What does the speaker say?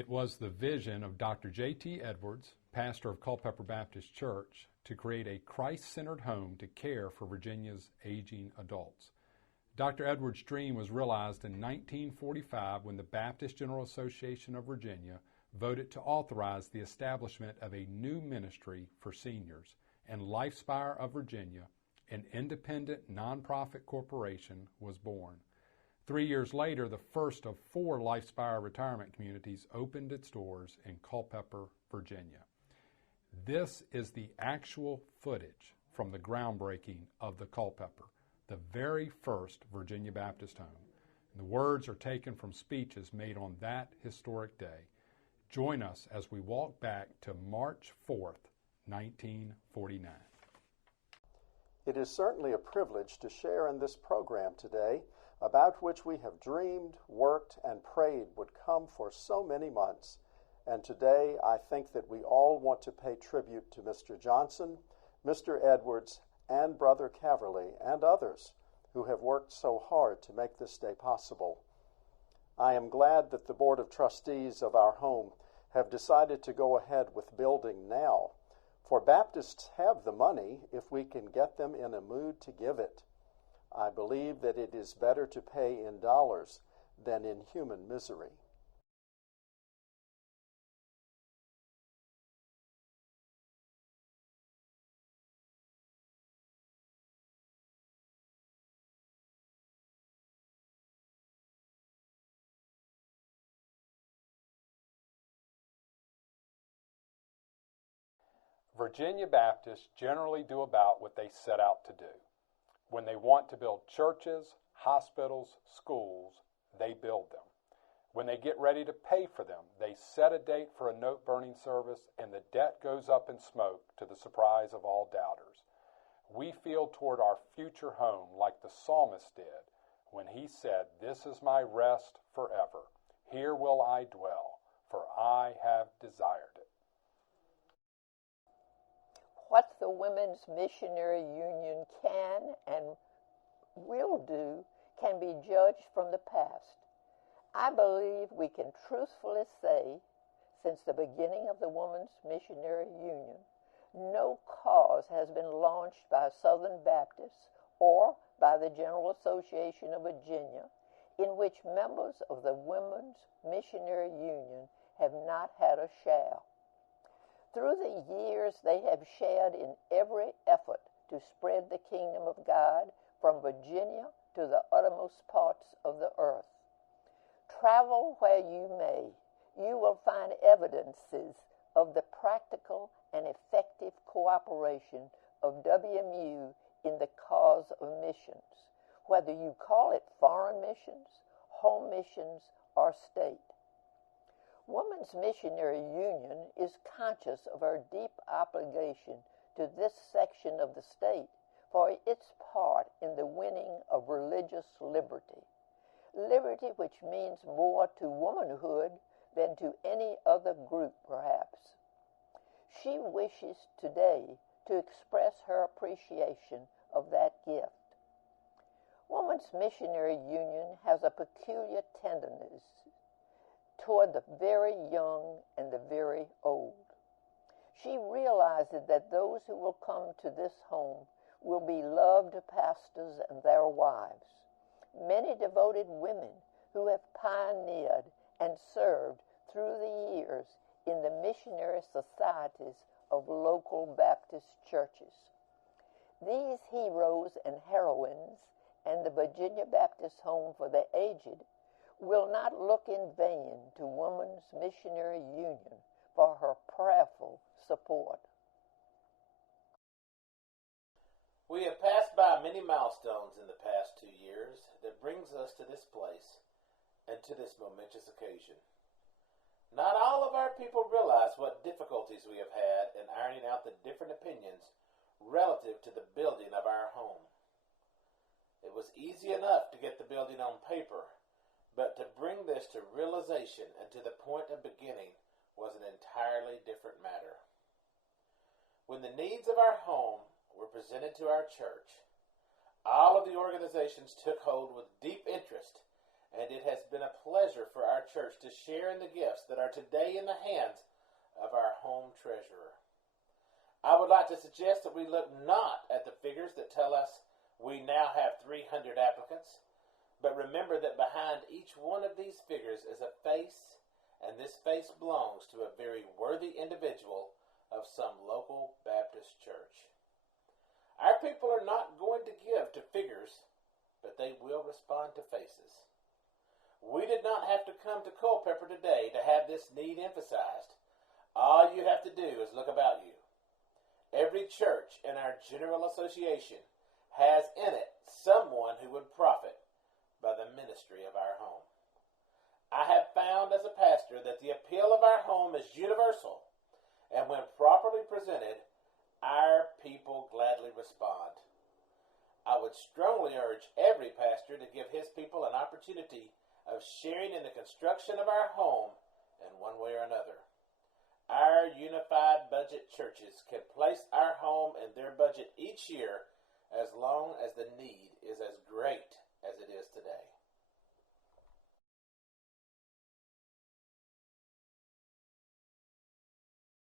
It was the vision of Dr. J.T. Edwards, pastor of Culpeper Baptist Church, to create a Christ-centered home to care for Virginia's aging adults. Dr. Edwards' dream was realized in 1945 when the Baptist General Association of Virginia voted to authorize the establishment of a new ministry for seniors, and LifeSpire of Virginia, an independent nonprofit corporation, was born. 3 years later, the first of 4 LifeSpire retirement communities opened its doors in Culpeper, Virginia. This is the actual footage from the groundbreaking of the Culpeper, the very first Virginia Baptist home. And the words are taken from speeches made on that historic day. Join us as we walk back to March 4th, 1949. It is certainly a privilege to share in this program today, about which we have dreamed, worked, and prayed would come for so many months. And today I think that we all want to pay tribute to Mr. Johnson, Mr. Edwards, and Brother Caverly, and others who have worked so hard to make this day possible. I am glad that the Board of Trustees of our home have decided to go ahead with building now, for Baptists have the money if we can get them in a mood to give it. I believe that it is better to pay in dollars than in human misery. Virginia Baptists generally do about what they set out to do. When they want to build churches, hospitals, schools, they build them. When they get ready to pay for them, they set a date for a note-burning service, and the debt goes up in smoke to the surprise of all doubters. We feel toward our future home like the psalmist did when he said, "This is my rest forever. Here will I dwell, for I have desired it." What the Women's Missionary Union can and will do can be judged from the past. I believe we can truthfully say, since the beginning of the Women's Missionary Union, no cause has been launched by Southern Baptists or by the General Association of Virginia in which members of the Women's Missionary Union have not had a share. Through the years, they have shared in every effort to spread the kingdom of God from Virginia to the uttermost parts of the earth. Travel where you may, you will find evidences of the practical and effective cooperation of WMU in the cause of missions, whether you call it foreign missions, home missions, or state. Women's Missionary Union is conscious of her deep obligation to this section of the state for its part in the winning of religious liberty. Liberty which means more to womanhood than to any other group, perhaps. She wishes today to express her appreciation of that gift. Women's Missionary Union has a peculiar tenderness toward the very young and the very old. She realizes that those who will come to this home will be loved pastors and their wives, many devoted women who have pioneered and served through the years in the missionary societies of local Baptist churches. These heroes and heroines and the Virginia Baptist Home for the Aged will not look in vain to Women's Missionary Union for her prayerful support. We have passed by many milestones in the past 2 years that brings us to this place and to this momentous occasion. Not all of our people realize what difficulties we have had in ironing out the different opinions relative to the building of our home. It was easy enough to get the building on paper, but to bring this to realization and to the point of beginning was an entirely different matter. When the needs of our home were presented to our church, all of the organizations took hold with deep interest and it has been a pleasure for our church to share in the gifts that are today in the hands of our home treasurer. I would like to suggest that we look not at the figures that tell us we now have 300 applicants, but remember that behind each one of these figures is a face, and this face belongs to a very worthy individual of some local Baptist church. Our people are not going to give to figures, but they will respond to faces. We did not have to come to Culpeper today to have this need emphasized. All you have to do is look about you. Every church in our general association has in it someone who would profit by the ministry of our home. I have found as a pastor that the appeal of our home is universal, and when properly presented, our people gladly respond. I would strongly urge every pastor to give his people an opportunity of sharing in the construction of our home in one way or another. Our unified budget churches can place our home in their budget each year as long as the need is as great as it is today.